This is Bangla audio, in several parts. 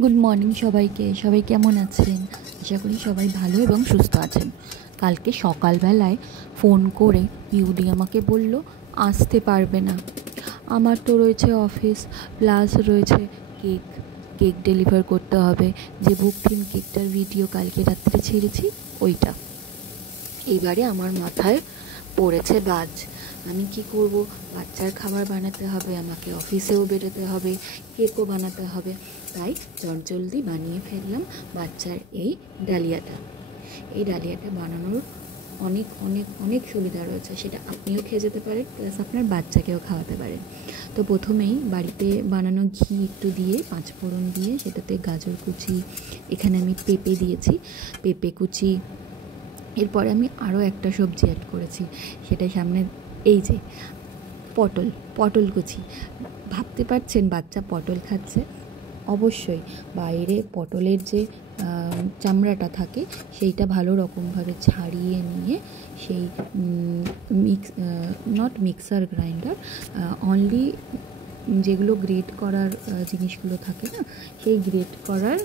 গুড মর্নিং সবাইকে। সবাই কেমন আছেন? আশা করি সবাই ভালো এবং সুস্থ আছেন। কালকে সকালবেলায় ফোন করে পিউদি আমাকে বলল আসতে পারবে না। আমার তো রয়েছে অফিস, প্লাস রয়েছে কেক কেক ডেলিভার করতে হবে। যে বুক থিম কেকটার ভিডিও কালকে রাত্রে ছেড়েছি ওইটা। এইবারে আমার মাথায় পড়েছে বাজ। আমি কি করব? বাচ্চার খাবার বানাতে হবে, আমাকে অফিসেও বেরোতে হবে, কেকও বানাতে হবে। তাই চটজলদি বানিয়ে ফেললাম বাচ্চার এই ডালিয়াটা। এই ডালিয়াটা বানানোর অনেক অনেক অনেক সুবিধা রয়েছে। সেটা আপনিও খেয়ে যেতে পারেন, প্লাস আপনার বাচ্চাকেও খাওয়াতে পারেন। তো প্রথমেই বাড়িতে বানানো ঘি একটু দিয়ে, পাঁচফোড়ন দিয়ে, সেটাতে গাজর কুচি, এখানে আমি পেঁপে দিয়েছি, পেঁপে কুচি। এরপরে আমি আরও একটা সবজি অ্যাড করেছি, সেটা সামনে এই যে পটল কুচি। ভাবতে পারছেন বাচ্চা পটল খাচ্ছে? অবশ্যই বাইরে পটলের যে চামড়াটা থাকে সেইটা ভালো রকমভাবে ছাড়িয়ে নিয়ে সেই মিক্সার গ্রাইন্ডার, অনলি যেগুলো গ্রেট করার জিনিসগুলো থাকে না, সেই গ্রেট করার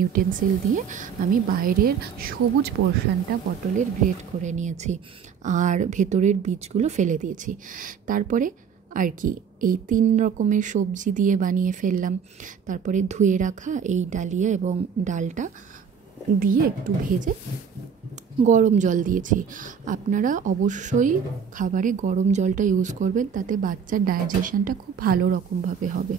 ইউটেন্সিল দিয়ে আমি বাইরের সবুজ পোর্শনটা পটলের গ্রেট করে নিয়েছি, আর ভেতরের বীজগুলো ফেলে দিয়েছি। তারপরে আর কি এই 3 রকমের সবজি দিয়ে বানিয়ে ফেললাম। তারপরে ধুয়ে রাখা এই ডালিয়া এবং ডালটা দিয়ে একটু ভেজে গরম জল দিয়েছি। আপনারা অবশ্যই খাবারে গরম জলটা ইউজ করবেন, তাতে বাচ্চার ডাইজেশনটা খুব ভালো রকমভাবে হবে।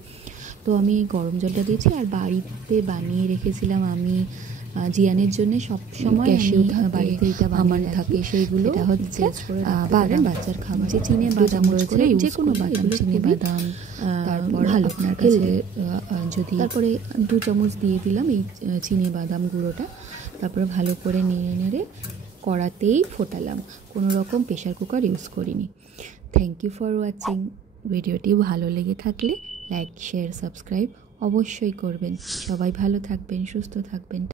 তো আমি গরম জলটা দিয়েছি। আর বাড়িতে বানিয়ে রেখেছিলাম আমি জিয়ানের জন্য সবসময় বাড়িতে এটা আমার থাকে, সেইগুলো এটা হচ্ছে বাদাম, বাচ্চার খাবার যে চিনে বাদাম রয়েছে, যে কোনো বাদাম, চিনে বাদাম। তারপর ভালো আপনার কাছে যদি, তারপরে 2 চামচ দিয়ে দিলাম এই চিনে বাদাম গুঁড়োটা। তারপরে ভালো করে নেড়ে কড়াতেই ফোটালাম, কোনো রকম প্রেশার কুকার ইউজ করিনি। Thank you for watching. ভিডিওটি ভালো লেগে থাকলে লাইক, শেয়ার, সাবস্ক্রাইব অবশ্যই করবেন। সবাই ভালো থাকবেন, সুস্থ থাকবেন।